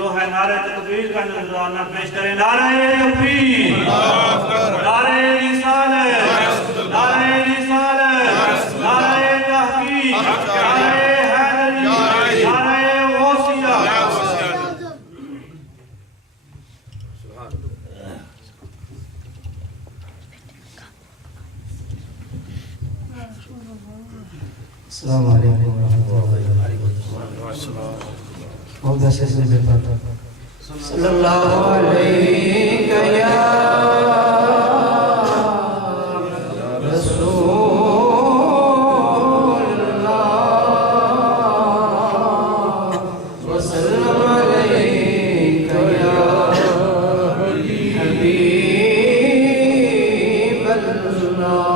جو ہے نعرہ تکبیر کا نذرانہ پیش کریں. نعرہ تکبیر، نعرہ رسالت، نعرہ رسالت، نعرہ تحقیق، نعرہ حیدری، نعرہ غوثیہ. السلام علیکم ورحمۃ اللہ وبرکاتہ. موضوع سے صلی اللہ علیہ یا رسول اللہ وسلم علیک یا حبیب اللہ.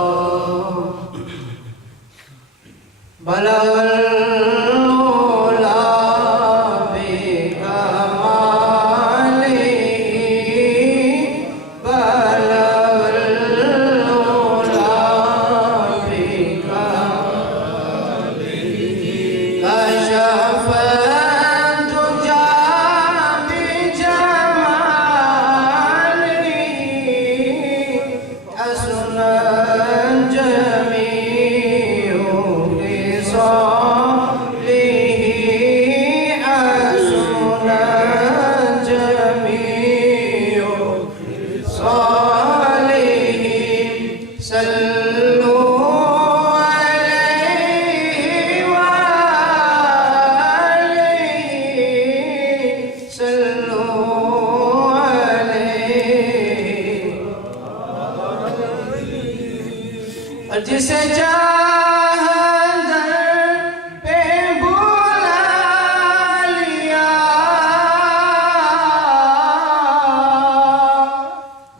بلغ جسے چاہا در پہ بلا لیا،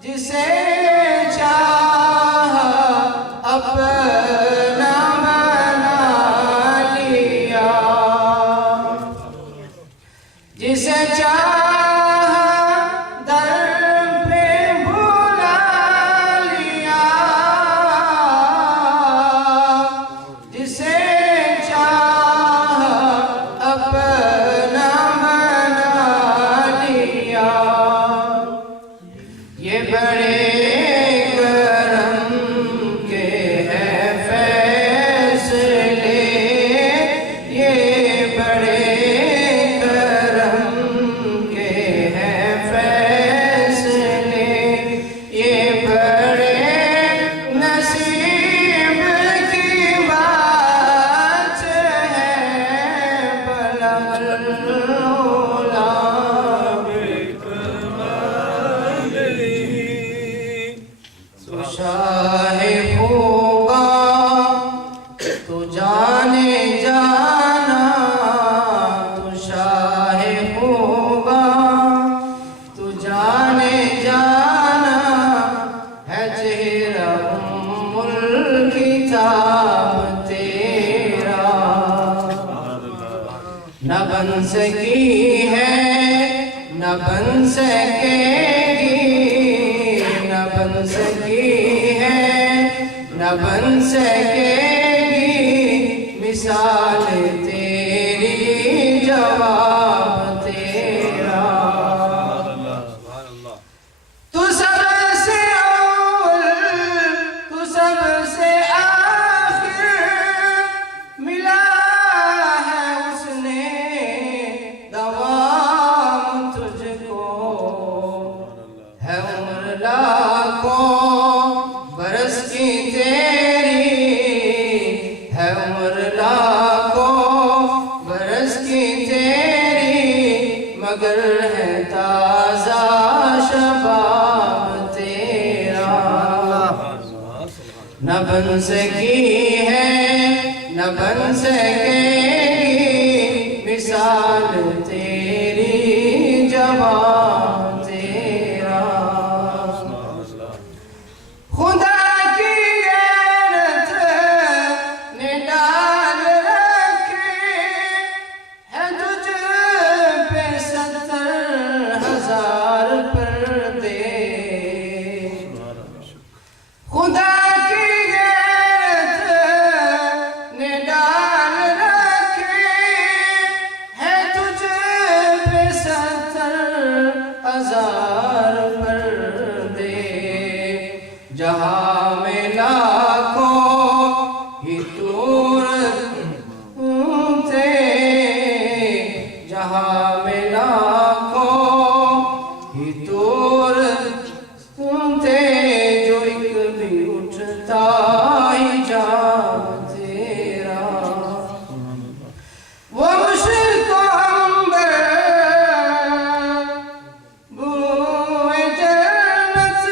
جسے چاہا اپنا بنا لیا، جسے چاہا نہ بن سکی ہے نہ بن سکے گی، نہ بن سکی ہے نہ بن سکے گی، مثال تیری جواب تیرا. تو سب سے اول تو سب سے آخر ملا برس کی تیری ہے، عمر لاکھوں برس کی تیری، مگر ہے تازہ شباب تیرا. نہ بن سکی ہے نہ بن سکے گی، مثال تیری جواب تیرا. خدا کی غیرت نے ڈال رکھے ہے تجھ پہ 70,000 پردے. خدا کی غیرت نے ڈال رکھے ہے تجھ ہزار پردے، جہاں میں لاکھوں ہی طور تھے، جہاں میں لاکھوں ہی طور تھے، جو ایک بھی اٹھتا ہی جام تیرا، وہ مشرق عنبر بوئے جنت،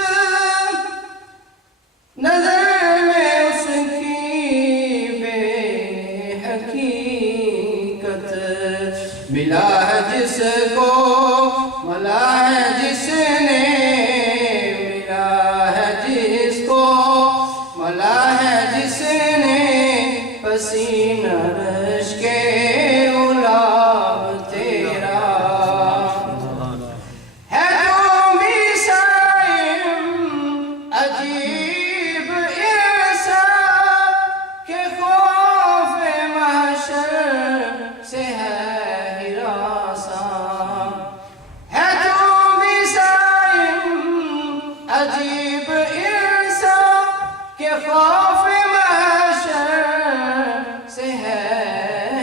نظر میں اس کی بے حقیقت، ملا ہے جس کو ملا ہے جس نے، ملا ہے جس کو ملا ہے جس نے، پسینہ رش کے غلام تیرا، ہے تو بھی سائم عجیب ایسا کہ خوف محشر سے ہے ہراساں، ہے تو بھی سائم عجیب ایسا کہ خوف محشر سے ہے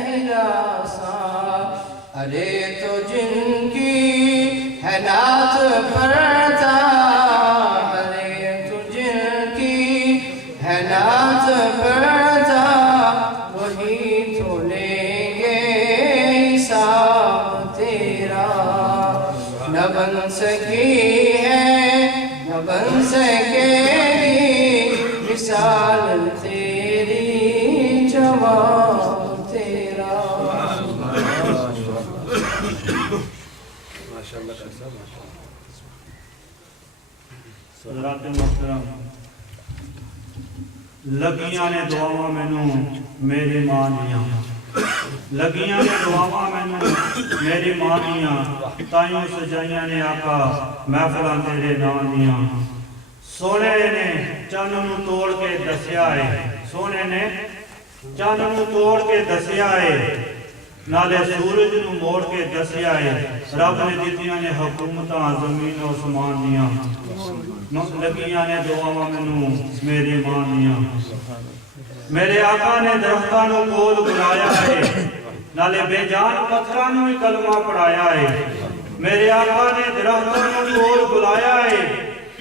ہراساں، ارے تو جن کی ہے نعت پڑھتا، ارے تو جن کی ہے نعت پڑھتا، وہی تو لیں گے حساب تیرا، نہ بن سکی ہے نہ بن سکے گی مثال تیری، جواب تیرا۔ حضرات محترم، لگیاں نے دعاواں مینوں میری ماں دیاں، لگیاں نے دعاواں مینوں میری ماں دیاں، تائیوں سجائیاں نے آقا محفلاں تیرے نام دیاں، سونے نے چند نوں توڑ کے دسیا ہے، سونے نے چند نوں توڑ کے دسیا ہے، نالے سورج نوں موڑ کے دسیا ہے، رب نے دتیاں نے حکومتاں زمین و سمان دیاں، لگیاں نے دعاواں مینوں میری ماں دیاں، میرے آقا نے درختاں نوں کول بلایا ہے، نالے بے جان پتھراں نوں ہی کلمہ پڑھایا ہے، میرے آقا نے درختاں نوں کول بلایا ہے،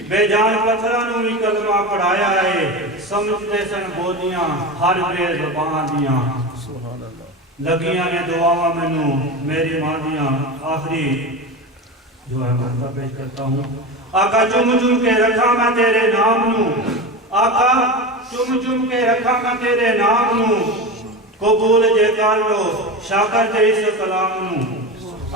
بے جان پتھراں نوں ہی کلمہ پڑھایا ہے، سمجھتے سن بولیاں ہر بے زبان دیاں، لگیاں نے دعاواں مینوں میری ماں دیاں، آخری جو ہے مرتبہ پیش کرتا ہوں، آقا چم چم کے رکھا میں تیرے نام نوں، آقا چم چم کے رکھا میں تیرے نام نوں، قبول جے کر لو شاکر دے اس کلام نوں،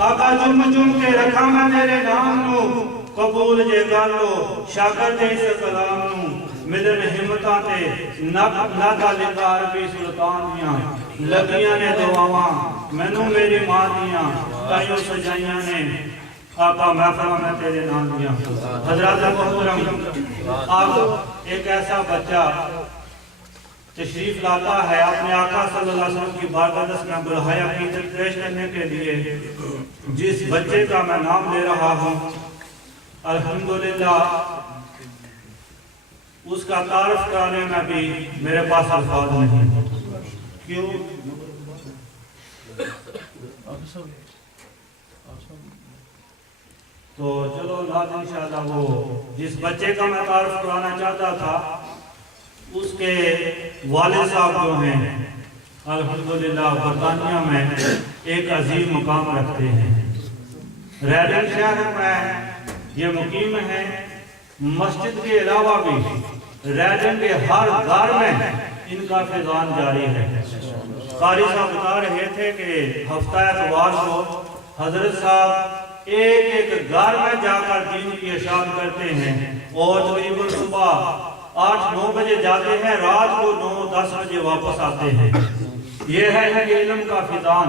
آقا چم چم کے رکھا میں تیرے نام نوں، قبول جے کر لو شاکر دے اس کلام نوں، ملن ہمتاں تے نادا لکھا عربی سلطان دیاں، لگیاں نے دعاواں مینوں میری ماں دیاں، تائیوں سجائیاں نے آقا محفلہ میں تیرے نام دیاں۔ حضرات محترم، آپ ایک ایسا بچہ تشریف لاتا ہے اپنے آقا صلی اللہ علیہ وسلم کی بارگاہ میں بلہایا عقیدت پیش کرنے کے لیے، جس بچے کا میں نام لے رہا ہوں الحمدللہ اس کا تعارف کرانے میں بھی میرے پاس الفاظ نہیں، کیوں؟ تو چلو اللہ انشاءاللہ وہ جس بچے کا میں تعارف کرانا چاہتا تھا اس کے والد صاحب جو ہیں الحمدللہ برطانیہ میں ایک عظیم مقام رکھتے ہیں، ریڈنگ شہر میں یہ مقیم ہے، مسجد کے علاوہ بھی ریڈنگ کے ہر گھر میں ان کا فیضان جاری ہے۔ قاری صاحب بتا رہے تھے کہ ہفتہ اتوار کو حضرت صاحب ایک ایک گھر میں جا کر دین کی اشاعت کرتے ہیں، اور تقریباً صبح 8-9 بجے جاتے ہیں، رات کو 9-10 بجے واپس آتے ہیں۔ یہ ہے ان کے علم کا فیضان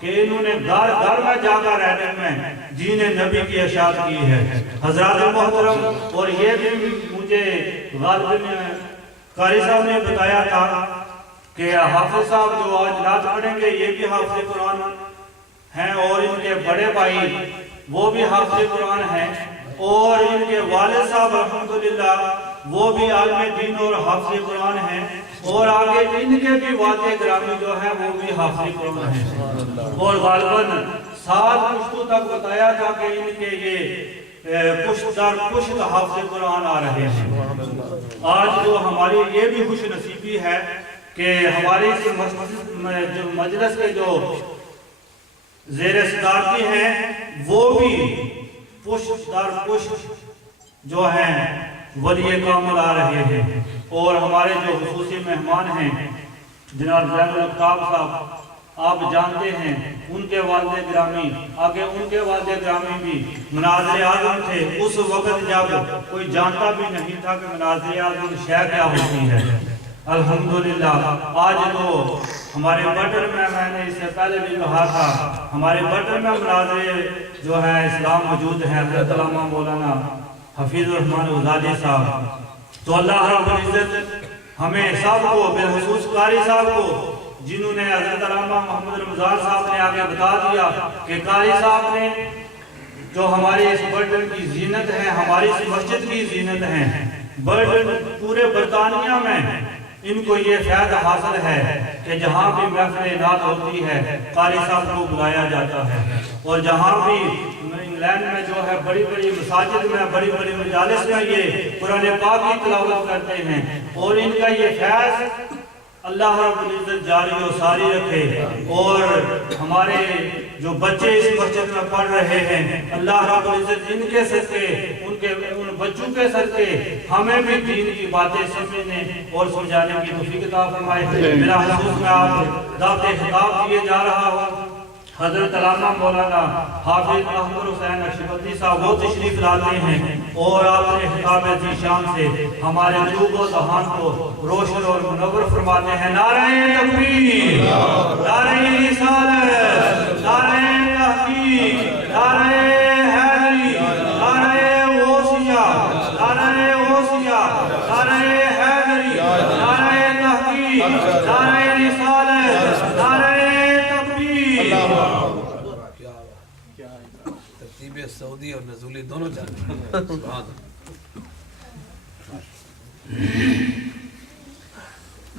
کہ انہوں نے گھر گھر میں جا کر ریڈنگ میں دین نبی کی اشاعت کی ہے۔ حضرات محترم، اور یہ بھی مجھے غالباً قاری صاحب نے بتایا تھا کہ حافظ صاحب جو آج نعت پڑھیں گے یہ بھی حافظ قرآن ہیں، اور ان کے بڑے بھائی وہ بھی حافظ قرآن ہیں، اور ان کے والد صاحب الحمدللہ وہ بھی عالم دین اور حافظ قرآن ہیں، اور آگے ان کے بھی والد گرامی جو ہیں وہ بھی حافظ قرآن ہیں، اور غالباً 7 پشتوں تک بتایا تھا کہ ان کے یہ پشت در پشت حافظ قرآن آ رہے ہیں۔ آج جو ہماری یہ بھی خوش نصیبی ہے کہ ہماری جو مجلس کے جو زیر صدارتی ہیں وہ بھی پشت در پشت جو ہیں ولی کامل آ رہے ہیں، اور ہمارے جو خصوصی مہمان ہیں جناب زین العقاب صاحب آپ جانتے ہیں، ان کے والد گرامی آگے ان کے والد گرامی بھی مناظر اعظم تھے اس وقت جب کوئی جانتا بھی نہیں تھا کہ مناظر اعظم شے کیا ہوتی ہے۔ الحمدللہ آج تو ہمارے بٹر میں نے اس سے پہلے بھی کہا تھا، ہمارے بٹر میں مناظر جو ہے اسلام موجود ہے، حضرت علامہ مولانا حفیظ الرحمن غزالی صاحب۔ تو اللہ رب العزت ہمیں سب کو بالخصوص قاری صاحب کو، جنہوں نے حضرت علامہ محمد رمضان صاحب نے آگے بتا دیا کہ قاری صاحب نے جو ہماری اس برڈن کی زینت ہے، ہماری اس مسجد کی زینت ہے، برڈن پورے برطانیہ میں ان کو یہ فیض حاصل ہے کہ جہاں بھی محفل نعت ہوتی ہے قاری صاحب کو بلایا جاتا ہے، اور جہاں بھی انگلینڈ میں جو ہے بڑی بڑی مساجد میں بڑی بڑی مجالس میں یہ قرآن پاک کی تلاوت کرتے ہیں، اور ان کا یہ فیض اللہ رب العزت جاری و ساری رکھے، اور ہمارے جو بچے اس مسجد میں پڑھ رہے ہیں اللہ رب العزت ان کے صدقے ان بچوں کے صدقے ہمیں بھی دین کی باتیں سمجھنے اور سمجھانے کی توفیق عطا فرمائے۔ میرا خصوص میں آپ دعوت خطاب کیے جا رہا ہوں، حضرت علامہ مولانا حافظ احمد حسین نقشبندی صاحب وہ تشریف لاتے ہیں، اور آپ نے خطاب عزیز شان سے ہمارے قلوب و ذہان کو روشن اور منور فرماتے ہیں۔ نعرہ تکبیر، نعرہ رسالت، نعرہ تحقیق، نعرہ حیدری، نعرہ غوثیہ، نعرہ غوثیہ، نعرہ حیدری، نعرہ تحقیق، نعرہ رسالت، نعرہ ترتیب سعودی اور نزولی دونوں جانتے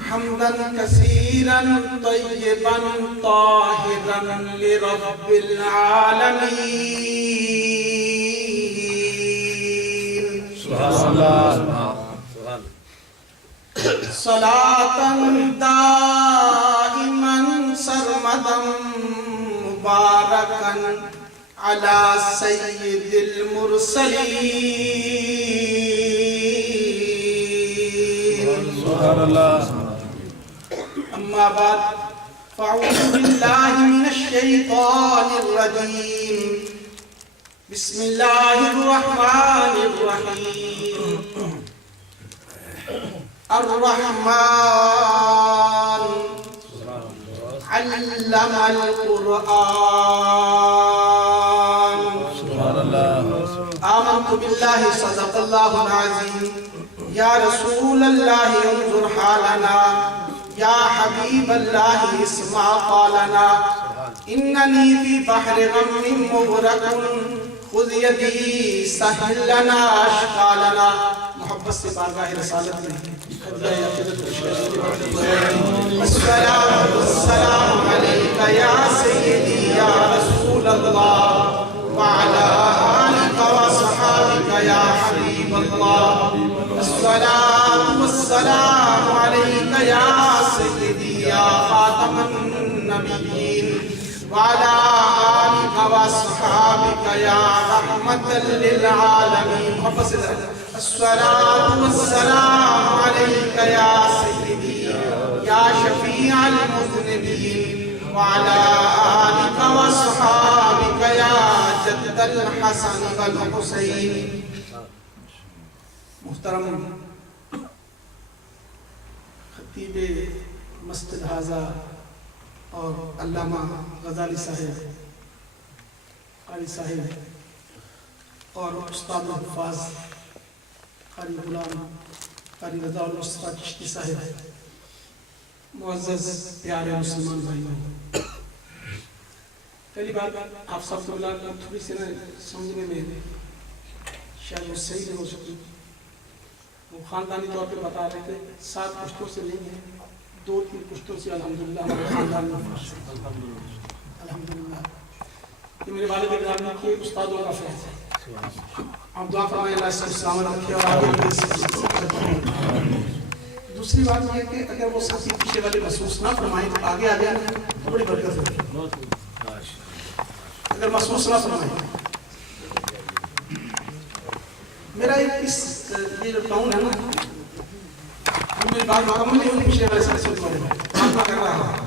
حمدا كثيرا طيبا طاهرا لرب العالمين صلاة دائما سرمدا مباركا على سيد المرسلين سبحان اللہ۔ أما بعد فأعوذ بالله من الشيطان الرجيم بسم الله الرحمن الرحيم الرحمن علم القرآن آمنت بالله صدق الله العظيم يا رسول الله انظر حالنا يا حبيب الله اسمع قالنا إنني في بحر غم مغرق خذ يدي سهل لنا أشكالنا محبت سے بارگاہ رسالت میں الصلاة والسلام عليك يا سيدي يا رسول الله وعلى آلك وصحابك يا حبيب الله الصلاة والسلام عليك يا سيدي يا خاتم النبيين وعلى آلك وصحابك يا رحمة للعالمين الصلاة والسلام عليك يا سيدي يا شفيع المذنبين وعلى آلك وصحابك يا جد الحسن والحسين محترم خطیب مسجد حاضہ اور علامہ غزالی صاحب، قاری صاحب اور استاد الحفاظ قاری غلام قاری رضا المصطفیٰ چشتی صاحب، معزز پیارے مسلمان بھائیوں، پہلی بات آپ سب کو ملا کر تھوڑی سی نا سمجھنے میں شاید وہ صحیح نہیں ہو سکتی. وہ خاندانی طور پہ بتا رہے تھے 7 پشتوں سے نہیں ہے 2-3 پشتوں سے الحمدللہ ہمارے خاندان میں الحمدللہ. یہ میرے والد گرامی کے استادوں کا فیض ہے. آپ دعا فرمائیں اللہ اس کو سلامت رکھے اور آگے. دوسری بات یہ ہے کہ اگر وہ ساتھی پیچھے والے محسوس نہ فرمائیں تو آگے آ جائیں تو بڑی برکت ہوگی. اگر محسوس نہ فرمائیں میرا ایک یہ جو ٹاؤن ہے نا میری بات مکمل نہیں ہوئی پیچھے والے ساتھی سے بات کر رہا ہے.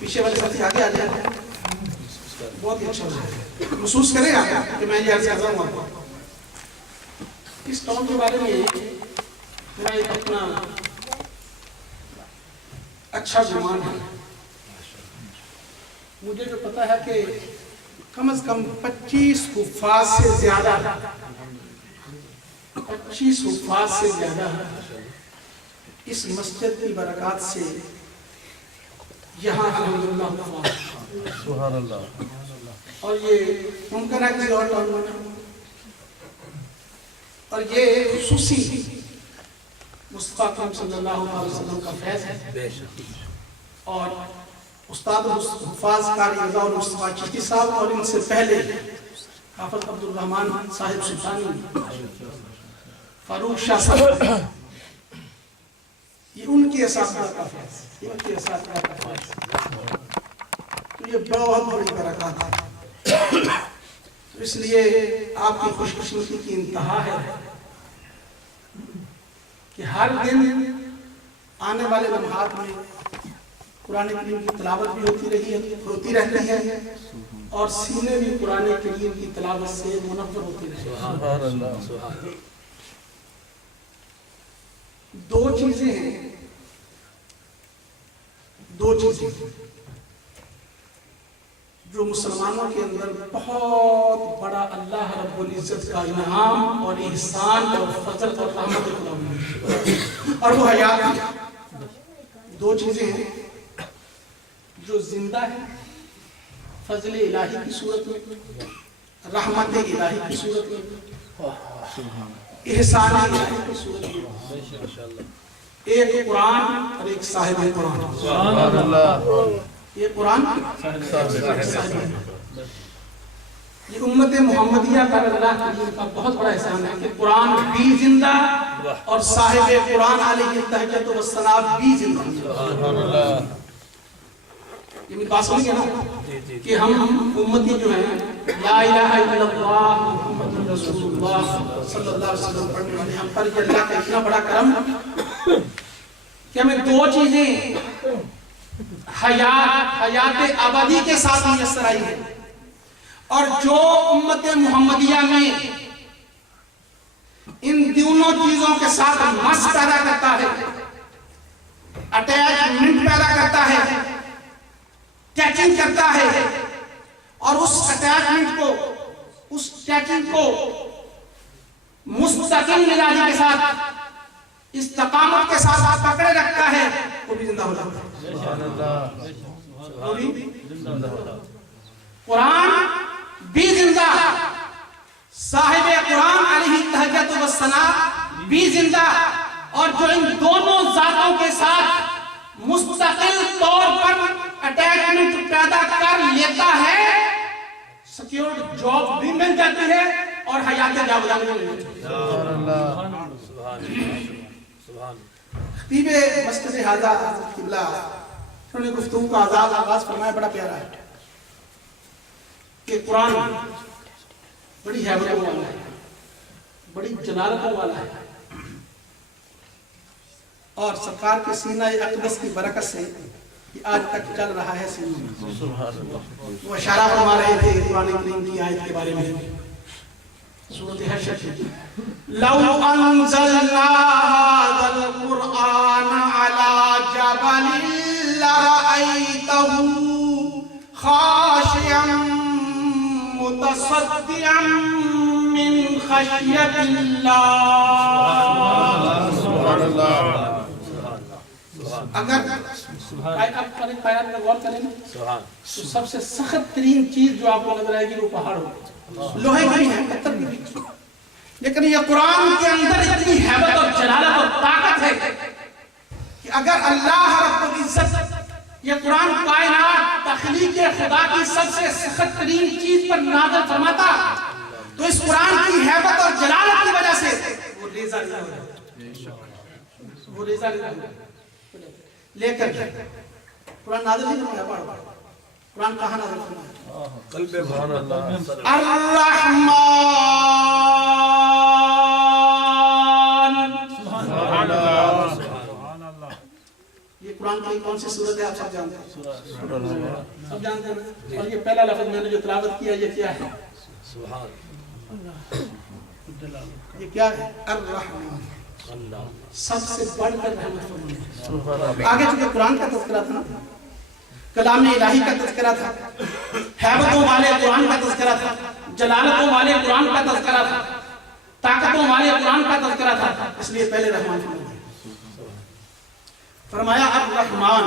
پیچھے والے ساتھی آگے آ جائیں بہت ہی اچھا ہو جائے. محسوس کرے گا کہ میں یہ عرض کر رہا ہوں. اس ٹاؤن کے بارے میں میرا ایک اپنا اچھا گمان ہے. مجھے جو پتا ہے کہ کم از کم 25 حفاظ سے زیادہ 25 حفاظ سے زیادہ اس مسجد کی برکات سے یہاں الحمدللہ سبحان اللہ. اور یہ ممکن ہے کسی اور ٹاؤن میں اور یہ خصوصی مصطفیٰ کریم صلی اللہ علیہ وسلم کا فیض ہے. اور استاد حفاظ قاری رضا مصطفیٰ چشتی صاحب اور ان سے پہلے حافظ عبد الرحمن صاحب سلطانی فاروق شاہ صاحب یہ ان کے اساتذہ کا فیض ان کے اساتذہ کا فیض. تو یہ بہت بڑی برکات ہے. تو اس لیے آپ کی خوش قسمتی کی انتہا ہے کہ ہر دن آنے والے لمحات میں قرآن کریم کی تلاوت بھی ہوتی رہتی ہے اور سینے بھی قرآن کریم کی تلاوت سے منور ہوتی رہتی ہے. سبحان اللہ. 2 چیزیں ہیں 2 چیزیں جو مسلمانوں کے اندر بہت بڑا اللہ رب العزت کا انعام اور احسان اور فضل اور رحمت ہے اور وہ حیات ہے. 2 چیزیں ہیں جو زندہ ہے فضل الہی کی صورت میں رحمت الہی کی صورت میں احسان الہی کی صورت میں. ایک قرآن اور ایک صاحب قرآن. سبحان اللہ. یہ قرآن یہ امت محمدیہ پر اللہ کریم کا بہت بڑا احسان ہے کہ قرآن بھی زندہ اور صاحب قرآن علیہ التحیت والثناء بھی زندہ. سبحان اللہ. یہ میری بات سمجھ گئے نا کہ ہم امتی جو ہیں لا الہ الا اللہ محمد رسول اللہ صلی اللہ علیہ وسلم پڑھنے والے ہم پر یہ اللہ کا اتنا بڑا کرم کہ ہمیں 2 چیزیں حیات ابدی کے ساتھ میسر آئی ہے. اور جو امت محمدیہ میں ان دونوں چیزوں کے ساتھ مس پیدا کرتا ہے اٹیچمنٹ پیدا کرتا ہے ٹیچنگ کرتا ہے اور اس اٹیچمنٹ کو اس ٹیچنگ کو مستقل مزاجی کے ساتھ استقامت کے ساتھ پکڑے رکھتا ہے وہ بھی زندہ ہو جاتا ہے. سبحان اللہ. وہ بھی قرآن بھی زندہ صاحب قرآن علیہ التحیت والثناء بھی زندہ اور جو ان دونوں ذاتوں کے ساتھ مستقل طور پر اٹیچمنٹ پیدا کر لیتا ہے سیکیورڈ جاب بھی مل جاتی ہے اور حیات جاودانی بھی مل جاتی ہے. سبحان اللہ. سبحان. خطیب مسجد ہذا قبلہ انہوں نے گفتگو کا آغاز فرمایا بڑا پیارا ہے کہ قرآن بڑی حیبتوں والا ہے بڑی جلالتوں والا ہے اور سرکار کے سینہ اقدس کی برکت سے یہ آج تک چل رہا ہے سینہ میں. سبحان اللہ. وہ اشارہ فرما رہے تھے قرآن کریم کی آیت کے بارے میں سورۃ حشر لو انزلنا هذا القرآن على جبل لرأيته خاشعا متصدعا من خشية الله. سبحان اللہ. اگر آپ آیات میں غور کریں نا، سبحان تو سب سے سخت ترین چیز جو آپ کو نظر آئے گی وہ پہاڑ ہوگا، لوہے کی بھی ہے، پتھر کی بھی، لیکن یہ قرآن کے اندر اتنی ہیبت اور جلالت اور طاقت ہے کہ اگر اللہ رب العزت یہ قرآن کائنات تخلیق خدا کی سب سے سخت ترین چیز پر نازل فرماتا تو اس قرآن کی ہیبت اور جلالت کی وجہ سے وہ ریزہ نہیں ہوگا، وہ ریزہ نہیں ہوگا، لیکن قرآن نازل نہیں فرمایا، پڑھو قرآن کہاں نازل فرمایا؟ قلب سبحان اللہ الرحمن، یہ قرآن کی کون سی سورت ہے آپ سب جانتے ہیں؟ سب جانتے ہیں، اور یہ پہلا لفظ میں نے جو تلاوت کیا یہ کیا ہے؟ سبحان یہ کیا ہے؟ الرحمن، اللہ سب سے بڑھ کر رحمت فرمانے، آگے چونکہ قرآن کا تذکرہ تھا نا، کلام الہی کا تذکرہ تھا، ہیبتوں والے قرآن کا تذکرہ تھا، جلالتوں والے قرآن کا تذکرہ تھا، طاقتوں والے قرآن کا تذکرہ تھا، اس لیے پہلے رحمان فرمایا الرحمن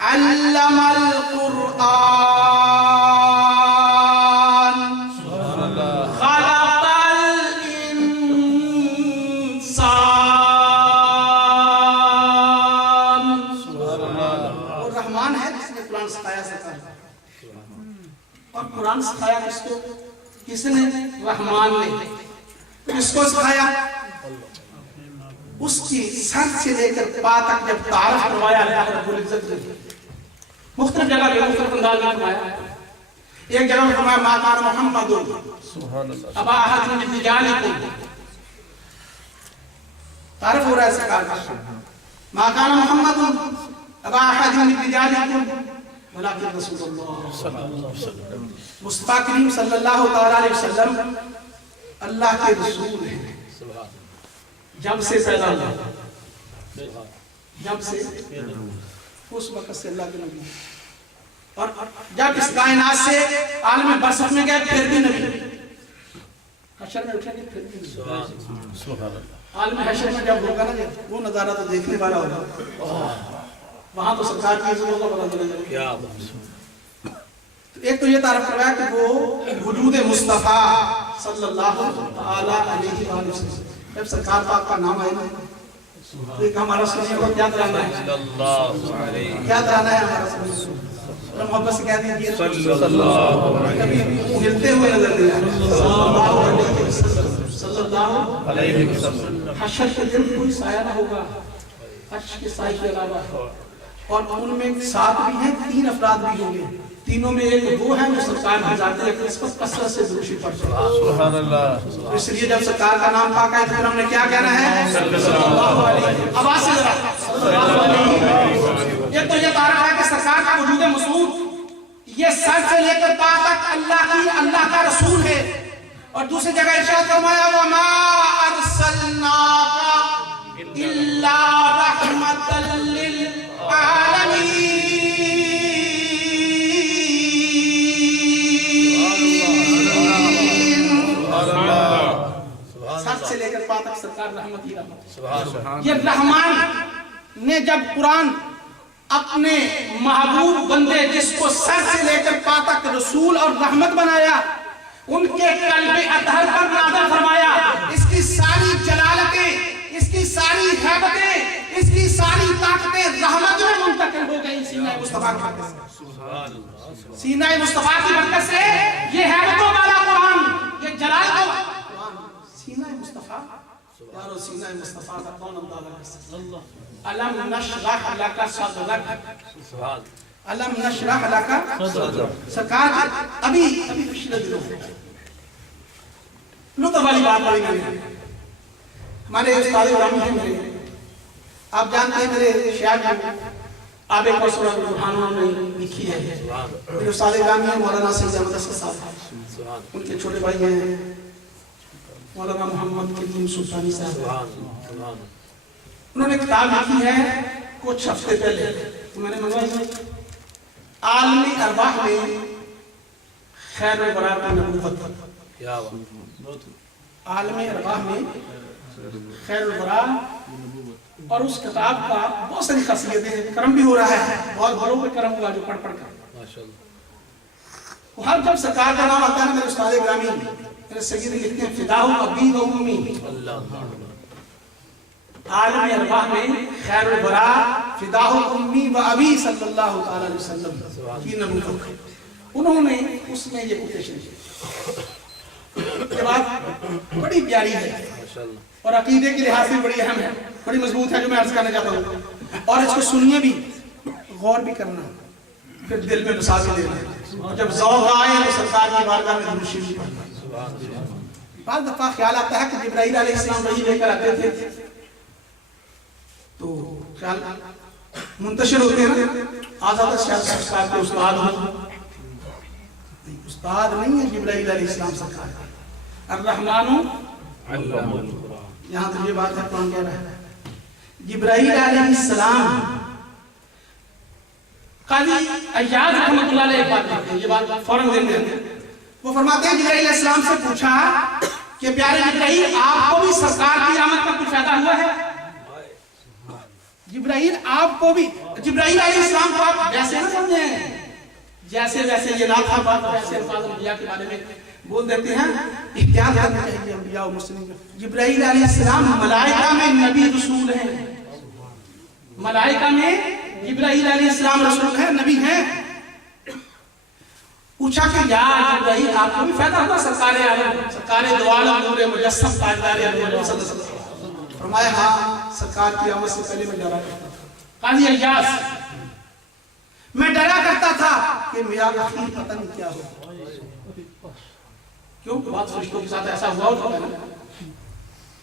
علم القرآن خلق الانسان، اور رحمان ہے جس نے قرآن سکھایا اور قرآن سکھایا کس کو؟ کس نے؟ رحمان نے۔ کس کو سکھایا؟ اس کی سر سے لے کر پا تک جب تعارف کروایا اللہ رب العزت نے مختلف جگہ پہ مختلف انداز میں فرمایا، ایک جگہ میں فرمایا ما کان محمد ابا احد من رجالکم، تعارف ہو رہا ہے سرکار کا، ما کان محمد ابا احد من رجالکم ولکن رسول اللہ، مصطفیٰ کریم صلی اللہ تعالی علیہ وسلم اللہ کے رسول ہیں، جب سے پیدا ہوا، جب سے اس وقت سے اللہ کے نبی، اور جب اس کائنات سے عالم برزخ میں گئے پھر بھی نبی، حشر میں اٹھیں گے پھر بھی نبی، عالم حشر میں جب ہوگا نا وہ نظارہ تو دیکھنے والا ہوگا، وہاں تو سرکار کی عزت ہوگا بڑا دلے کیا ایک تو یہ تعارف کروایا کہ وہ وجود مصطفیٰ صلی اللہ علیہ وسلم، جب سرکار پاک کا نام آئے نا ایک ہمارا سنیے کو کیا ترانا ہے، کیا ترانا ہے ہمارا سنیے، اور محبت سے کہہ دیجئے صلی اللہ علیہ وسلم، ملتے ہوئے نظر دیا صلی اللہ علیہ وسلم، حشر کے دن کوئی سایہ نہ ہوگا عرش کے سائے کے علاوہ، اور ان میں ساتھ بھی ہیں، 3 افراد بھی ہوں گے، تینوں میں ایک وہ ہے جو سرکار بھیجاتے ہیں کہ اس پر کثرت سے درود پڑھتے ہیں، سبحان اللہ، اس لیے جب سرکار کا نام پاک ہے تو پھر ہم نے کیا کہنا ہے صلی اللہ علیہ وسلم، آواز سے ذرا صلی اللہ علیہ وسلم۔ یہ تو یہ تعارف ہے کہ سرکار کا وجود مسعود یہ سر سے لے کر پا تک اللہ کا رسول ہے، اور دوسری جگہ ارشاد فرمایا وما ارسلناک الا رحمتا للعالمین، سر سے لے کر پا تک سرکار رحمت ہی رحمت۔ یہ رحمان نے جب قرآن اپنے محبوب بندے جس کو سر سے لے کر پا تک رسول اور رحمت بنایا، ان کے قلب اطہر پر نازل فرمایا، اس کی ساری جلالتیں، اس کی ساری حیبتیں، اس کی ساری طاقتیں رحمت میں منتقل ہو گئی سینہ مصطفیٰ کی برکت سے، سینہ مصطفیٰ کی برکت سے یہ حیبتوں والا قرآن، یہ جلالتوں والا سینہ مصطفیٰ، یارو سینہ مصطفیٰ کا کون اندازہ کر سکتا ہے؟ علم نشرح لک صدرک، علم نشرح لک صدرک، سرکار ابھی پچھلے دنوں لطف والی بات پڑھی میں نے، ہمارے استاد گرامی ہیں میرے، آپ جانتے ہیں میرے شیخ آب کوثر الرحمانہ نے لکھی ہے، میرے استاد گرامی ہیں مولانا سید احمد اسد صاحب، ان کے چھوٹے بھائی ہیں مولانا محمد کلیم سلطانی صاحب، انہوں نے کتاب لکھی ہے کچھ ہفتے پہلے، میں نے منگوائی، عالمی ارواح میں خیر و برات کی نبوت، عالم ارواح میں خیر الورا اور اس کتاب کا بہت ساری خاصیتیں ہیں. کرم بھی ہو رہا ہے, بہت بڑوں پہ کرم ہوا جو پڑھ پڑھ کر. ہر جب سرکار کا نام آتا ہے میرے استاد گرامی میرے سید لکھتے ہیں فداء ابی و امی. عالم ارواح میں خیر الورا فداء امی و ابی صلی اللہ تعالی علیہ وسلم کی نبوت ہے. انہوں نے اس میں یہ کوٹیشن کی. یہ بات بڑی پیاری ہے اور عقیدے کے لحاظ سے بڑی اہم ہے, بڑی مضبوط ہے, جو میں عرض کرنا چاہتا ہوں. اور اس کو سنیے بھی, غور بھی کرنا, پھر دل میں بسا بھی دینا. اور جب ذوق آئے تو سرکار کی بارگاہ میں درود شریف پڑھنا. بعض دفعہ خیال آتا ہے کہ جبرائیل علیہ السلام وحی لے کر آتے تھے تو خیال منتشر ہوتے ہیں آج حضرت شاہ سرکار کے استاد ہوں. استاد نہیں ہے جبرائیل علیہ السلام سرکار, الرحمن یہاں تو یہ بات ہے کون کہہ رہا ہے. جبرائیل علیہ السلام قاضی ایاز رحمۃ اللہ علیہ بات کرتے ہیں, یہ بات فوراً دیں گے. وہ فرماتے ہیں جبرائیل علیہ السلام سے پوچھا کہ پیارے جبرائیل آپ کو بھی سرکار کی آمد کا کچھ فائدہ ہوا ہے؟ جبرائیل آپ کو بھی, جبرائیل علیہ السلام کو آپ ویسے نہ سمجھیں جیسے ویسے یہ نہ تھا بات ویسے الفاظ انبیاء کے بارے میں بول دیتے ہیں, احتیاط کرنا چاہیے انبیاء و مسلمین. جبرائیل علیہ السلام ملائکہ میں نبی رسول ہیں, ملائکہ میں جبرائیل علیہ السلام رسول ہیں, نبی ہیں. پوچھا کہ یا جبرائیل آپ کو بھی فائدہ ہوگا سرکار عالم, سرکار دو عالم نور مجسم تاجدار عالم صلی اللہ علیہ وسلم. فرمایا ہاں سرکار کی آمد سے پہلے میں ڈرا کرتا تھا. قاضی ایاز میں ڈرا کرتا تھا کہ میرا اخیر پتہ نہیں کیا ہو. کیوں بات فرشتوں کے ساتھ ایسا ہوا ہوتا ہے نا,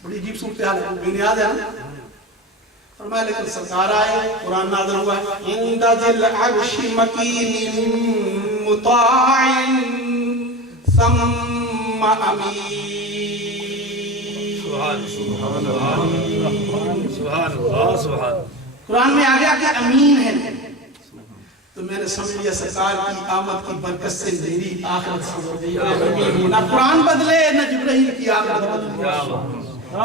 بڑی عجیب صورتحال ہے, بنیاد ہے نا. فرمایا لیکن سرکار آئے, قرآن نازل ہوا عند ذل عرش مکین مطاع ثم امین. قرآن میں آ گیا کہ امین ہے, تو میں نے سمجھ لیا سرکار کی آمد کی برکت سے میری آخرت سنور گئی. نہ قرآن بدلے نہ جبرائیل کی آخرت بدلے.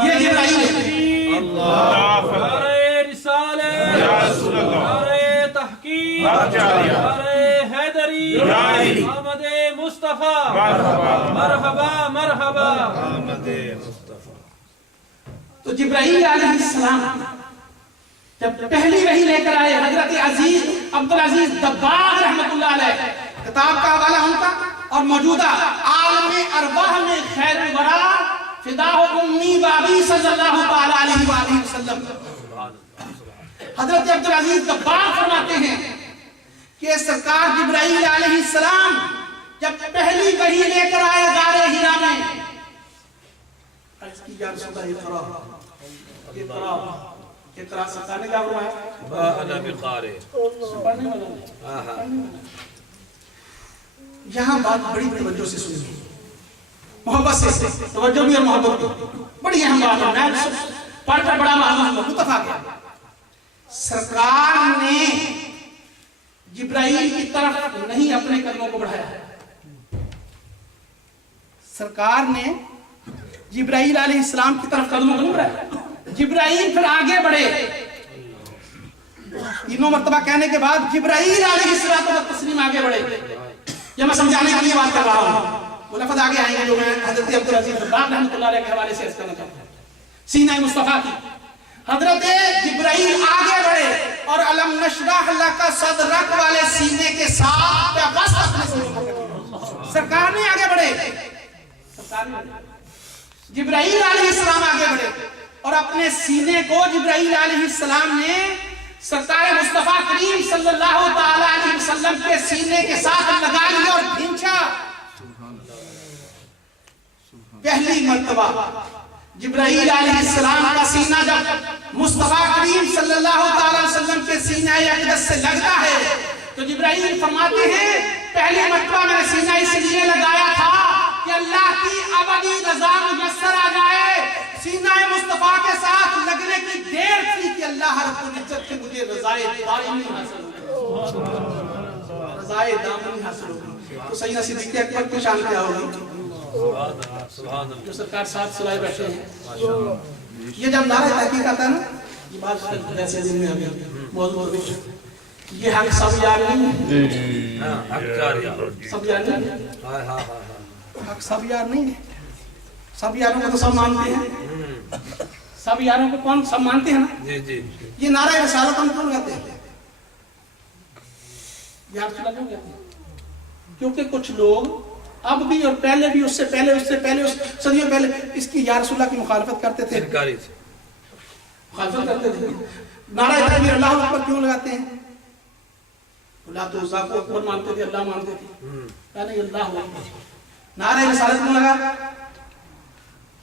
یہ جبرائیل ہے. نعرہ رسالت یا رسول اللہ, نعرہ تحقیق, نعرہ حیدری, آمد مصطفیٰ, مرحبا مرحبا آمد مصطفیٰ. تو جبرائیل علیہ السلام جب پہلی وحی لے کر آئے, حضرت عزیز عبدالعزیز دباغ رحمت اللہ علیہ, کتاب کا حوالہ ان کا اور موجودہ عالم ارواح میں خیر الورا فداء امی و ابی صلی اللہ تعالی علیہ وآلہ وسلم. حضرت عبدالعزیز دباغ فرماتے ہیں کہ سرکار جبرائیل علیہ السلام جب پہلی وحی لے کر آئے غار حرا میں, اس کی یا رسول اللہ اقرا اقرا سرکار نے کیا فرمایا, ما انا بقارئ. یہاں بات بڑی توجہ سے سنیے, محبت سے توجہ بھی اور محبت بھی, بڑی اہم بات ہے. میں پڑھ کر بڑا معلوم متفق ہے. سرکار نے جبرائیل کی طرف نہیں اپنے قدموں کو بڑھایا, سرکار نے جبرائیل علیہ السلام کی طرف قدموں کو نہیں بڑھایا. جبرائیل پھر آگے بڑھے, تینوں مرتبہ کہنے کے بعد جبرائیل علیہ السلام آگے بڑھے. یہ میں سمجھانے کے لیے بات کر رہا ہوں, وہ لفظ آگے آئیں گے جو میں حضرت عبدالعزیز دباغ رحمۃ اللہ علیہ کے حوالے سے عرض کرنا چاہتا ہوں. سینہ مصطفیٰ کی حضرت جبرائیل آگے بڑھے اور علم نشرح لک صدرک والے سینے کے ساتھ سرکار نے آگے بڑھے. جبرائیل علیہ السلام آگے بڑھے اور اپنے سینے کو جبرائیل علیہ السلام نے سرکار مصطفیٰ کریم صلی اللہ تعالی علیہ وسلم کے سینے کے ساتھ لگا لیا اور بھینچا. پہلی مرتبہ جبرائیل علیہ السلام کا سینہ جب مصطفیٰ کریم صلی اللہ تعالی وسلم کے سینہ اقدس سے لگتا ہے تو جبرائیل فرماتے ہیں پہلی مرتبہ میں نے سینہ اس لیے لگایا تھا کہ اللہ کی ابدی رضا میسر آ جائے. سینہ مصطفیٰ کے ساتھ لگنے کی دیر تھی کہ اللہ رب العزت سے مجھے رضائے دائمی حاصل ہوگی, رضائے دائمی حاصل ہوگی. تو سیدنا صدیق اکبر کی شان کیا ہوگی, سبحان جو سرکار ساتھ سلائے بیٹھے ہیں. یہ جب نعرہ تحقیق آتا ہے نا، یہ بات ایسے دن میں ابھی موضوع ہوئی، یہ حق سب یار نہیں ہے، سب یار نہیں ہے، حق سب یار نہیں ہے. سب یاروں کو تو سب مانتے ہیں، سب یاروں کو کون سب مانتے ہیں نا. جی جی یہ نعرہ رسالت ہم کیوں لگاتے ہیں؟ یا رسول اللہ کیوں کہتے ہیں؟ کیونکہ کچھ لوگ اب بھی اور پہلے بھی، اس سے پہلے صدیوں پہلے اس کی یا رسول اللہ کی مخالفت کرتے تھے، مخالفت کرتے تھے. نعرہ تکبیر اللہ اکبر کیوں لگاتے ہیں؟ اللہ تو عزا کو اکبر مانتے تھے، اللہ مانتے تھے، یعنی اللہ اکبر. نعرہ رسالت کیوں لگا؟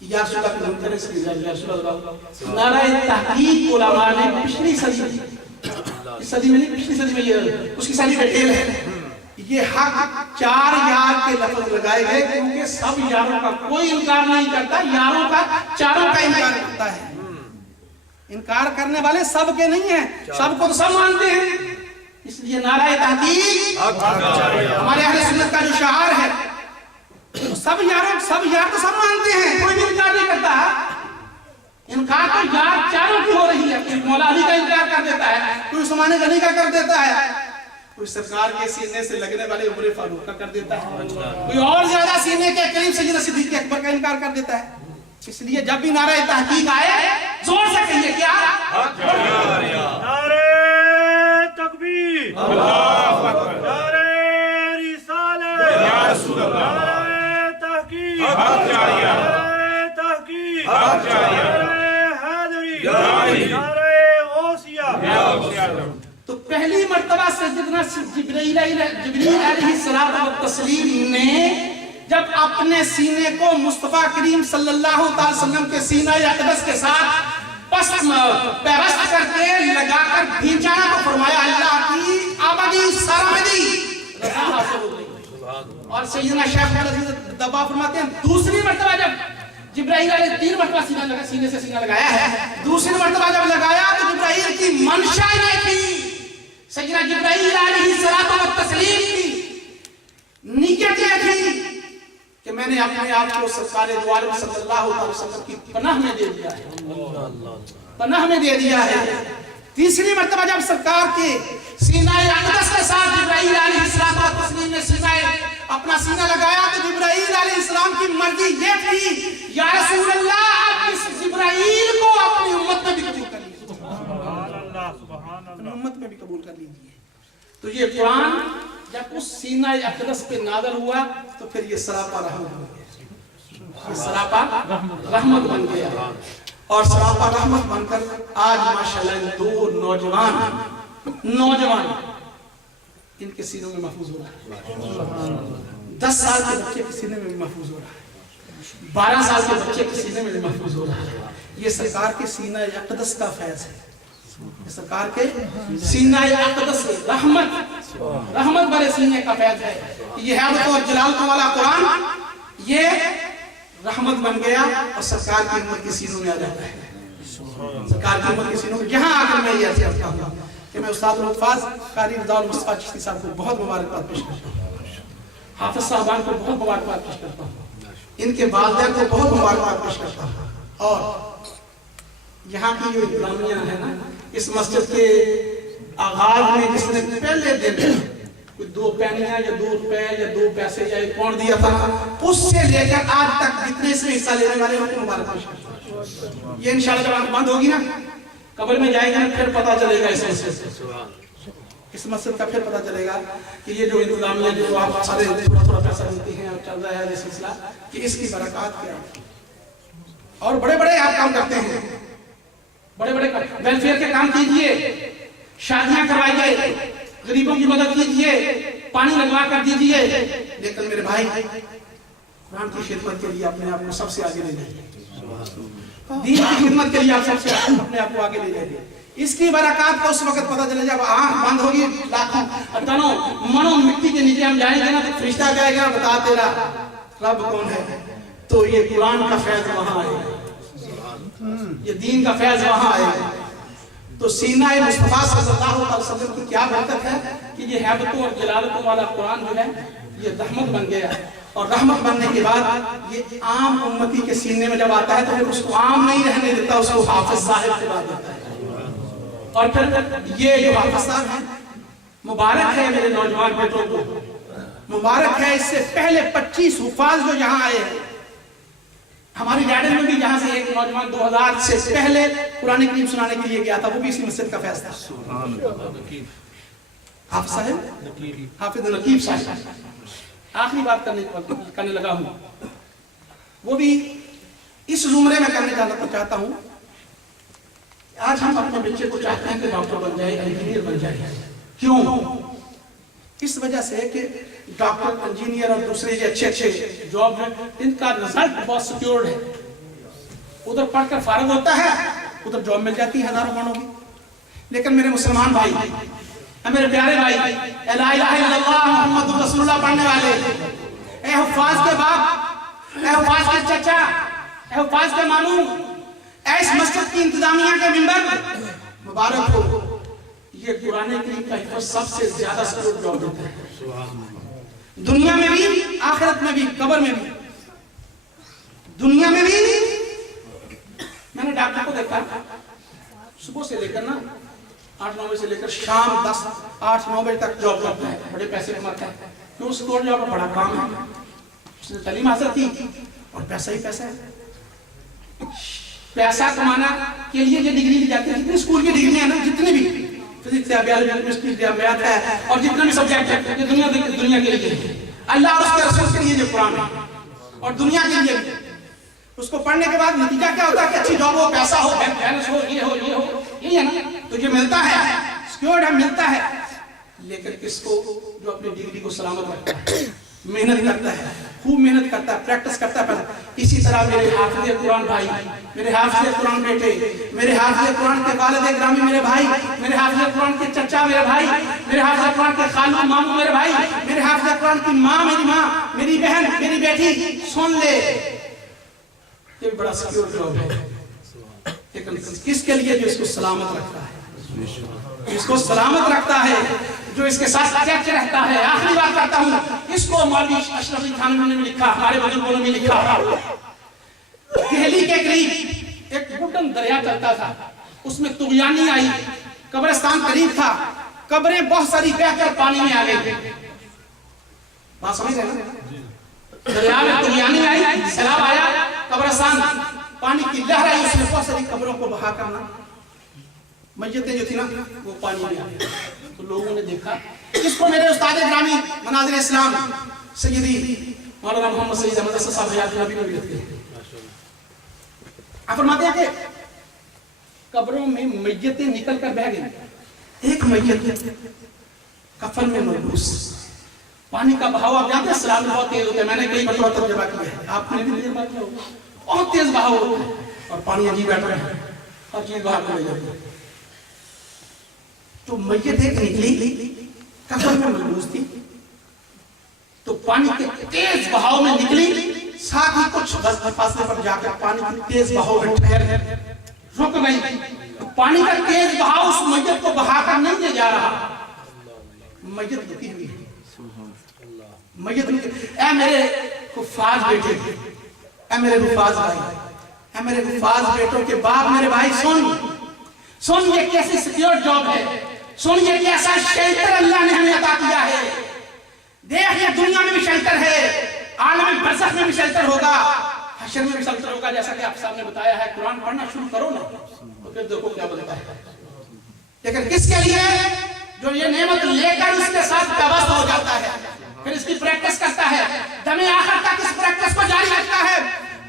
یا رسول اللہ کی منکر سے یا رسول اللہ. نعرہ تحقیق علماء نے پچھلی صدی اس صدی میں نہیں، پچھلی صدی میں یہ اس کی صدی میں ڈھیل ہے. یہ حق 4 یار کے لفظ لگائے گئے کیونکہ سب یاروں کا کوئی انکار نہیں کرتا، یاروں کا چاروں کا انکار کرتا ہے. انکار کرنے والے سب کے نہیں ہیں، سب کو تو سب مانتے ہیں. اس لیے نعرہ تحقیق ہمارے اہل سنت کا جو شعار ہے، سب یار تو سب مانتے ہیں، کوئی بھی انکار نہیں کرتا. انکار تو یار چاروں کی ہو رہی ہے. کوئی مولا علی کا انکار کر دیتا ہے، کوئی عثمان غنی کا کر دیتا ہے، کوئی سرکار کے سینے سے لگنے والے عمر فاروق کا کر دیتا ہے، کوئی اور زیادہ سینے کے قریب سیدنا صدیق اکبر کا انکار کر دیتا ہے. اس لیے جب بھی نعرہ تحقیق آئے زور سے کہیے کیا؟ نعرہ تکبیر، اللہ اکبر، نعرہ رسالت، یا رسول اللہ، نعرہ تحقیق، نعرہ تحقیق، نعرہ حیدری، نعرہ غوثیہ. تو پہلی مرتبہ سیدنا جبرائیل علیہ السلام نے جب اپنے سینے کو مصطفیٰ کریم صلی اللہ علیہ وسلم کے سینہ اقدس کے ساتھ پیوست کر کے لگا کر بھیجا تو فرمایا اللہ کی ابدی سرمدی رضا حاصل ہو گئی. اور سیدنا شیخ العزیز دبا فرماتے ہیں دوسری مرتبہ جب جبرائیل علیہ 3 مرتبہ سینے سے سینہ لگایا ہے، دوسری مرتبہ جب لگایا تو جبرائیل کی منشا یہ تھی، سیدنا جبرائیل علیہ السلام کی نیت یہ تھی کہ میں نے اپنے آپ کو سرکار دو عالم صلی اللہ علیہ وسلم کی پناہ میں دے دیا ہے، پناہ میں دے دیا ہے. تیسری مرتبہ جب سرکار کے سینہ اقدس کے ساتھ جبرائیل علیہ السلام نے اپنا سینہ لگایا تو جبرائیل علیہ السلام کی مرضی یہ تھی یا رسول اللہ آپ اس جبرائیل کو اپنی امت میں بھی قبول کر لیجیے، اپنی امت میں بھی قبول کر لیجیے. تو یہ قرآن جب اس سینہ اقدس پہ نازل ہوا تو پھر یہ سراپا رحمت بن گیا، یہ سراپا رحمت بن گیا. اور سراپا رحمت بن کر آج ماشاءاللہ 2 نوجوان ان کے سینوں میں محفوظ ہو رہا ہے. 10 سال کے بچے کے سینے میں بھی محفوظ ہو رہا ہے، 12 سال کے بچے کے سینے میں بھی محفوظ ہو رہا ہے. یہ سرکار کے سینہ اقدس کا فیض ہے، سرکار کے سینہ اقدس رحمت بھرے سینے کا فیض ہے. یہ حیبت اور جلالت والا قرآن یہ رحمت بن گیا اور سرکار کی امت کے سینوں میں آ جاتا ہے. سرکار کی امت کے سینوں میں یہاں آ کر میں یہ عرض کرتا ہوں کہ میں استاد الحفاظ قاری رضا المصطفیٰ چشتی صاحب کو بہت مبارکباد پیش کرتا ہوں، حافظ صاحبان کو بہت مبارکباد پیش کرتا ہوں، ان کے والدین کو بہت مبارکباد پیش کرتا ہوں. اور یہاں کی جو انتظامیہ ہے نا، اس مسجد کے آغاز میں جس نے پہلے دن 2 پینیاں یا 2 روپے یا 2 پیسے یا 1 پاؤنڈ دیا تھا، اس سے لے کر آج تک جتنے اس میں حصہ لینے والے ان کو مبارک پیش کرتا ہوں. یہ انشاءاللہ جب آنکھ بند ہوگی نا، قبر میں جائیں گے پھر پتہ چلے گا اس مسجد کا، پھر پتہ چلے گا کہ یہ جو انتظامیہ جو آپ سارے تھوڑا پیسہ دیتے ہیں اور چل رہا ہے یہ سلسلہ، کہ اس کی برکات کیا ہے. اور بڑے بڑے آپ کام کرتے ہیں، بڑے بڑے ویلفیئر کے کام کیجئے، شادیاں کروائیے، غریبوں کی مدد کیجئے، پانی لگوا کر دیجئے. لیکن میرے بھائی قرآن کی خدمت کے لیے اپنے آپ کو سب سے آگے لے جائیے، دین کی خدمت کے لیے آپ سب سے اپنے آپ کو آگے لے جائیے. اس کی برکات کو اس وقت پتہ چلے جب آنکھ بند ہوگی، لاکھوں ٹنوں منوں مٹی کے نیچے ہم جائیں گے نا تو فرشتہ کہے گا بتا تیرا رب کون ہے. تو یہ قرآن کا فیض وہاں آئے گا، یہ دین کا فیض وہاں آئے گا. تو سینہ مصطفیٰ صلی اللہ علیہ وسلم کی کیا برکت ہے کہ یہ حیبتوں اور جلالتوں والا قرآن جو ہے یہ رحمت بن گیا ہے. اور رحمت بننے کے بعد یہ عام امتی کے سینے میں جب آتا ہے تو پھر اس کو عام نہیں رہنے دیتا، اس کو حافظ صاحب سے بات دیتا ہے۔ اور پھر یہ جو حافظ صاحب ہیں، مبارک ہے میرے نوجوان بیٹوں کو، مبارک ہے اس سے پہلے 25 حفاظ جو یہاں آئے ہیں۔ ہماری گارڈن میں بھی جہاں سے ایک نوجوان 2000 سے پہلے قرآن کریم سنانے کے لیے گیا تھا، وہ بھی اسی مسجد کا فیض تھا۔ حافظ صاحب، حافظ نقیب صاحب، آخری بات کرنے لگا ہوں، وہ بھی اس زمرے میں کرنے جانا چاہتا ہوں۔ آج ہم اپنے بچے کو چاہتے ہیں کہ ڈاکٹر بن جائے، انجینئر بن جائے۔ کیوں؟ اس وجہ سے کہ ڈاکٹر، انجینئر اور دوسرے جو اچھے جاب ہیں، ان کا رزلٹ بہت سیکیورڈ ہے۔ ادھر پڑھ کر فارغ ہوتا ہے، ادھر جاب مل جاتی ہے ہزاروں مانوں کی۔ لیکن میرے مسلمان بھائی، میرے پیارے بھائی، لا الہ الا اللہ محمد رسول اللہ پڑھنے والے، اے حفاظ کے باپ، اے حفاظ کے چچا، اے حفاظ کے ماموں، اے اس مسجد کی انتظامیہ کے ممبر، مبارک ہو، یہ قرآن کریم کا حفظ سب سے زیادہ سکور جاب دیتا ہے، دنیا میں بھی، آخرت میں بھی، قبر میں بھی۔ دنیا میں بھی میں نے ڈاکٹر کو دیکھا، صبح سے لے کر 8-9 بجے سے لے کر شام 8-9 بجے تک جاب کرتا ہے، بڑے پیسے کماتا ہے، کیوں؟ سکور جاب کا بڑا کام ہے، اس نے تعلیم حاصل کی اور پیسہ ہی پیسہ ہے۔ پیسہ کمانا کے لیے یہ ڈگری لی جاتی ہے، جتنی اسکول کی ڈگری ہیں نا، جتنی بھی فزکس ہے، بیالوجی ہے، کیمسٹری ہے، میتھ ہے، اور جتنے بھی سبجیکٹ ہے، یہ دنیا کے لیے، اللہ اور اس کے رسول کے لیے جو قرآن ہے، اور دنیا کے لیے بھی۔ اس کو پڑھنے کے بعد نتیجہ کیا ہوتا ہے کہ اچھی جاب ہو، پیسہ ہو، بیلنس ہو، یہ ہو، یہ ہو، یہ ہے نا، تو یہ ملتا ہے، سیکیورڈ ہے، ملتا ہے۔ لیکن اس کو جو اپنی ڈگری کو سلامت رکھتا ہے، محنت کرتا ہے، خوب محنت کرتا ہے، پریکٹس کرتا ہے۔ اسی طرح میرے حافظ قرآن بھائی، میرے حافظ قرآن بیٹے، میرے حافظ قرآن کے والد گرامی میرے بھائی، میرے حافظ قرآن کے چچا میرے بھائی، میرے حافظ قرآن کے خالو ماموں میرے بھائی، میرے حافظ قرآن کی ماں، میری ماں، میری بہن، میری بیٹی، سن لے، یہ بڑا سکیور جاب ہے، لیکن کس کے لیے؟ جو اس کو سلامت رکھتا ہے، اس کو سلامت رکھتا ہے، جو اس کے ساتھ اٹیچ رہتا ہے۔ آخری بات کرتا ہوں، اس کو مولوی اشرف علی تھانوی نے بھی لکھا، ہمارے بزرگوں نے بھی لکھا، دہلی کے قریب ایک بڈن دریا چلتا تھا، اس میں طغیانی آئی، قبرستان قریب تھا، قبریں بہت ساری بہہ کر پانی میں آ گئی۔ بات سمجھ رہے ہیں؟ دریا میں طغیانی آئی، سیلاب آیا، قبرستان پانی کی لہر آئی، اس میں بہت ساری قبروں کو بہا کرنا، میتیں جو تھی نا وہ پانی میں آ گئی۔ تو لوگوں نے دیکھا، اس کو میرے استاد گرامی مناظر اسلام سیدی مولانا محمد سعید احمد اسد صاحب حیات نبی میں بھی لکھتے ہیں۔ آپ فرماتے ہیں کہ قبروں میں میتیں نکل کر بہ گئی، ایک میت کفن میں ملبوس، پانی کا بہاؤ آپ جانتے ہیں سیلاب میں بہت تیز ہوتا ہے، میں نے کئی مرتبہ تجربہ کیا ہے، آپ نے بھی تجربہ کیا ہوگا، بہت تیز بہاؤ ہوتا ہے اور پانی عجیب بیٹھ رہا ہے، ہر چیز باہر کو لے جاتی ہے۔ تو میت ایک نکلی، کفن میں ملبوس تھی، تو پانی کے تیز بہاؤ میں نکلی، ساتھ ہی کچھ فاصلے پر جا کر پانی کے تیز بہاؤ میں ٹھہر رک گئی۔ پانی کا تیز بہاؤ اس میت کو بہا کر نہیں لے جا رہا، میت رکی ہوئی ہے، میت رکی۔ اے میرے حفاظ بیٹے، اے میرے حفاظ بھائی، اے میرے حفاظ بیٹوں کے باپ، میرے بھائی سن یہ کیسی سیکیور جاب ہے، سن یہ کیسا شیلٹر اللہ نے ہمیں عطا کیا ہے۔ دیکھ یہ دنیا میں بھی شیلٹر ہے، عالم برزخ میں بھی شیلٹر ہوگا، حشر میں بھی شیلٹر ہوگا، جیسا کہ آپ صاحب نے بتایا ہے۔ قرآن پڑھنا شروع کرو نا تو پھر دیکھو کیا بنتا ہے۔ لیکن کس کے لیے؟ جو یہ نعمت لے کر اس کے ساتھ وابستہ ہو جاتا ہے، پھر اس کی پریکٹس کرتا ہے، دم آخر تک اس پریکٹس کو جاری رکھتا ہے۔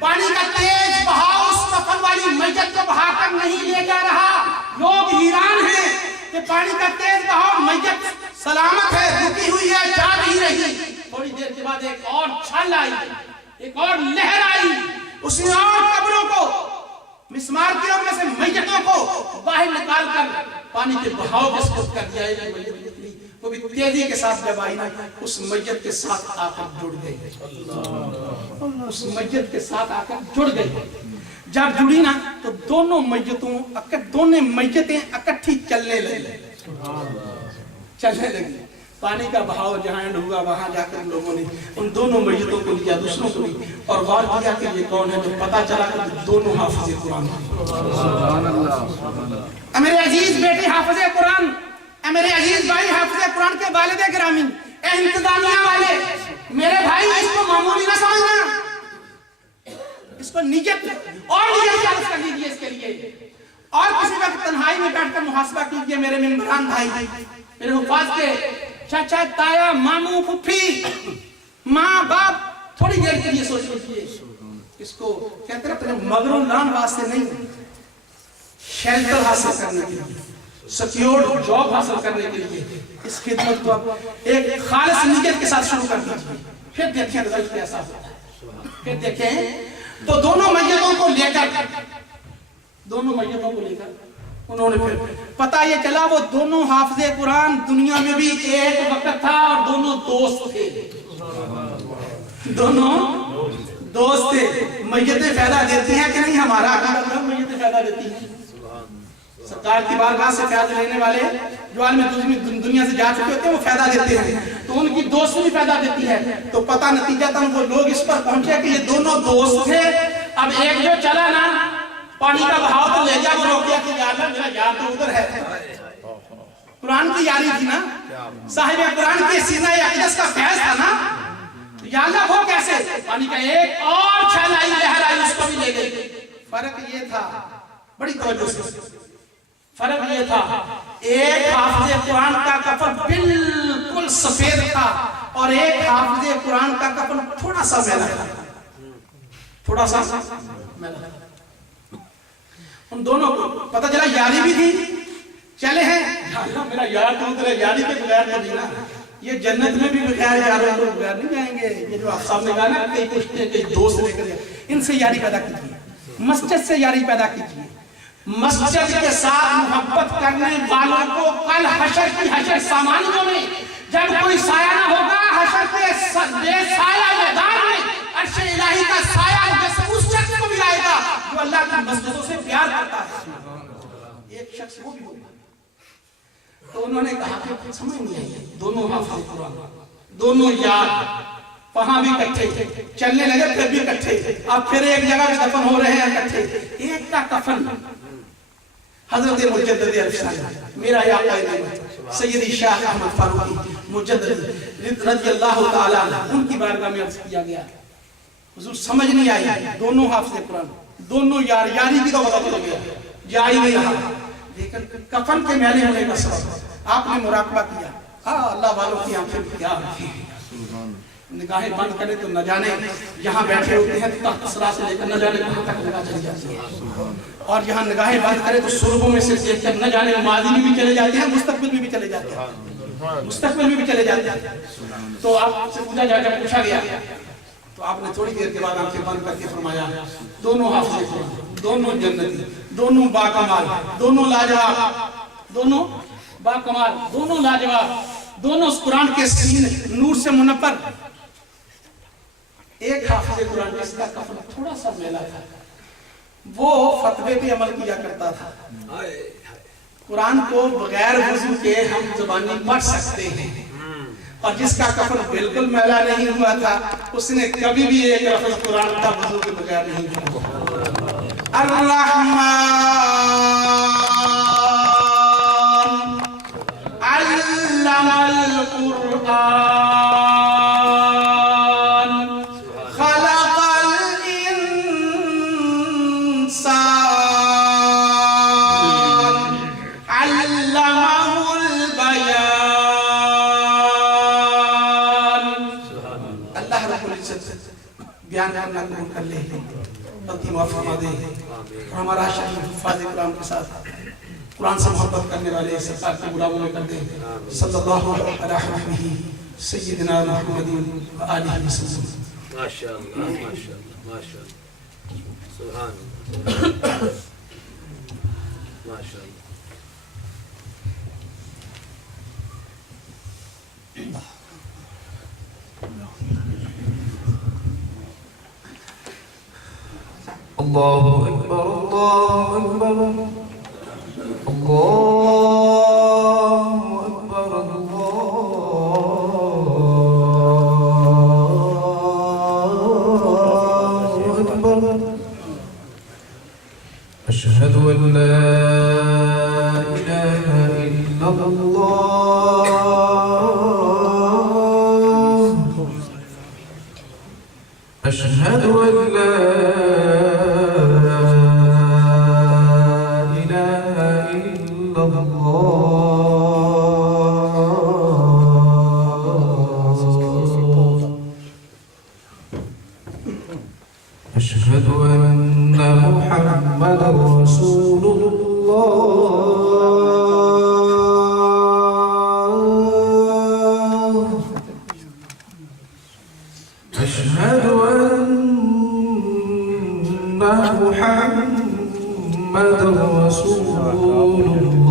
پانی کا تیز بہاؤ اس کفن والی میت کو بہا کر نہیں لے جا رہا۔ لوگ حیران ہیں کہ پانی کا تیز بہاؤ، میت سلامت ہے، رکی ہوئی ہے، جا نہیں رہی۔ تھوڑی دیر کے بعد ایک اور چھل آئی، ایک اور لہر آئی، اس نے اور قبروں کو، مسمار کی اور میں سے میتوں کو باہر نکال کر پانی کے بہاؤ کے سپرد کر دیا۔ ایک میت نکلی، وہ بھی تیزی کے ساتھ جب آئی نا، اس میت کے ساتھ آ کر جڑ گئی، اس میت کے ساتھ آ کر جڑ گئی۔ جب جڑی نا تو دونوں میتیں اکٹھی چلنے لگی، پانی کا بہاؤ جہاں اینڈ ہوا وہاں جا کر لوگوں نے ان دونوں میتوں کو لیا دوسروں کو لی اور غور کیا کہ یہ کون ہے، تو پتا چلا کہ دونوں حافظ قرآن ہیں۔ میرے عزیز بیٹے حافظ قرآن، میرے عزیز بھائی حافظ قرآن کے والد گرامی، انتظامیہ والے میرے بھائی، اس کو معمولی نہ سمجھنا، اس کو نیت اور نیت خالص کر لیجیے اس کے لیے، اور کسی وقت تنہائی میں بیٹھ کر محاسبہ کیجیے میرے ممبران بھائی، میرے حفاظ کے چاچا تایا ماموں پھپھی ماں باپ، تھوڑی دیر کے لیے سوچ لیجیے، اس کو کہتے ہیں مگر نام واسطے نہیں، شیلٹر حاصل کرنے کے لیے، سیکیورڈ جاب حاصل کرنے کے لیے اس خدمت کو ایک خالص نیت کے ساتھ شروع کر دیجیے، پھر دیکھیں رزلٹ کیسا ہوتا ہے، پھر دیکھیں۔ تو دونوں میتوں کو لے کر انہوں نے پھر پتہ یہ چلا وہ دونوں حافظ قرآن دنیا میں بھی ایک وقت تھا اور دونوں دوست تھے، دونوں دوست تھے۔ میتیں فائدہ دیتی ہیں کہ نہیں؟ ہمارا عقیدہ میتیں فائدہ دیتی ہیں، سرکار کی بارگاہ سے فائدہ لینے والے جو عالم دنیا سے جا چکے ہوتے ہیں وہ فائدہ دیتے ہیں، تو ان کی دوست بھی فائدہ دیتی ہے۔ تو پتہ نتیجہ تھا وہ لوگ اس پر پہنچے کہ یہ دونوں دوست تھے، اب ایک جو چلا نا پانی کا بہاؤ تو لے جا، وہ روک دیا کہ یا اللہ میرا یار تو ادھر ہے۔ قرآن کی یاری تھی نا، صاحب قرآن کے سینہ اقدس کا فیض تھا نا، یا اللہ وہ کیسے؟ پانی کا ایک اور چھل آئی لہر آئی اس کو بھی لے گئی۔ فرق یہ تھا، بڑی توجہ سے فرق یہ تھا، ایک حافظ قرآن کا کفن بالکل سفید تھا اور ایک حافظ قرآن کا کفن تھوڑا سا میلا تھا، تھوڑا سا میلا تھا۔ ان دونوں کو پتہ چلا یاری بھی تھی، چلے ہیں میرا یار تو ادھر ہے، یاری کے بغیر تو نہیں نا، یہ جنت میں بھی بغیر یاروں کو بغیر نہیں جائیں گے۔ یہ جو آپ صاحب نے کہا نا کئی کشتے کئی دوست لے کر ان سے یاری پیدا کیجیے، مسجد سے یاری پیدا کیجیے، مسجد کے ساتھ محبت کرنے والوں کو کل حشر کی حشر سامانیوں میں جب کوئی سایہ نہ ہوگا، حشر کے بے سایہ میدان میں عرش الہی کا سایہ جیسے اس شخص کو بھی آئے گا جو اللہ کی مسجدوں سے پیار کرتا ہے، ایک شخص وہ بھی ہوگا۔ تو انہوں نے کہا کہ سمجھ نہیں آئی، دونوں حافظ قرآن، دونوں یار وہاں بھی اکٹھے چلنے لگے، پھر بھی اکٹھے، اب پھر ایک جگہ بھی دفن ہو رہے ہیں اکٹھے۔ ایک کا کفن حضرت مجدد ارشاد میرا آقا سیدی شاہ احمد فاروقی مجدد رضی اللہ تعالیٰ ان کی بارگاہ میں عرض کیا گیا، حضور سمجھ نہیں آئی، دونوں حافظ قرآن، دونوں یاری بھی تو وقت ہو گیا، جاری نہیں رہا، لیکن کفن کے میلے ہونے کا سبب آپ نے مراقبہ کیا، اللہ والوں کی آنکھیں کیا رکھی، نگاہیں بند کرے تو نہ جانے یہاں بیٹھے ہوتے ہیں تحت سرا سے لے کر نہ جانے کہاں تک نگاہ چلی جاتی ہے، اور یہاں نگاہیں بند کرے تو سربوں میں سے دیکھ کر نہ جانے ماضی میں بھی چلے جاتے ہیں، مستقبل میں بھی چلے جاتے ہیں، مستقبل میں بھی چلے جاتے ہیں۔ تو آپ سے پوچھا جا کر پوچھا گیا، تو آپ نے تھوڑی دیر کے بعد آنکھیں بند کر کے فرمایا دونوں حافظ قرآن، دونوں جنتی، دونوں باکمال، دونوں لاجواب، دونوں باکمال، دونوں لاجواب، دونوں اس قرآن کے سینے نور سے منور۔ ایک حافظ قرآن جس کا کفن تھوڑا سا میلا تھا، وہ فتوے پہ عمل کیا کرتا تھا، قرآن کو بغیر وضو کے ہم زبانی پڑھ سکتے ہیں، اور جس کا کفن بالکل میلا نہیں ہوا تھا اس نے کبھی بھی ایک لفظ قرآن کا وضو کے بغیر نہیں پڑھا۔ الرحمن علم القرآن خلق الانسان علمه البيان۔ اللہ رب العزت بیان کرنا قبول کر لے، غلطی معاف فرما دے، اور ہمارا شریف حفاظ قرآن کے ساتھ قرآن سے محبت کرنے والے سرکار کے غلاموں میں کر دے۔ صلی اللہ علیہ وسلم سیدنا محمد و آلہ وسلم۔ ماشاءاللہ ماشاءاللہ ماشاءاللہ سبحان اللہ ماشاءاللہ۔ اللہ اکبر اللہ اکبر اللہ اکبر اللہ أشهد أن لا إله إلا الله أشهد أن لا إله إلا الله أشهد أن محمدا رسول الله أشهد أن محمدا رسول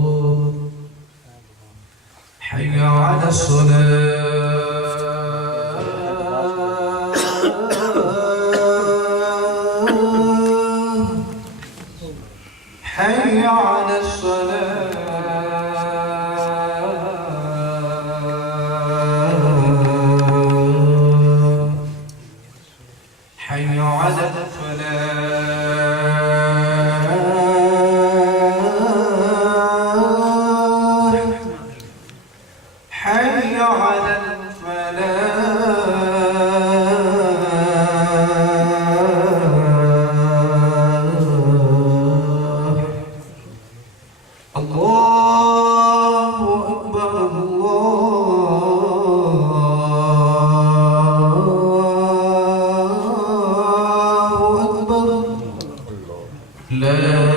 الله حي على الصلاة حي على الصلاة حي على الفلاح حي على الفلاح الله أكبر الله أكبر لا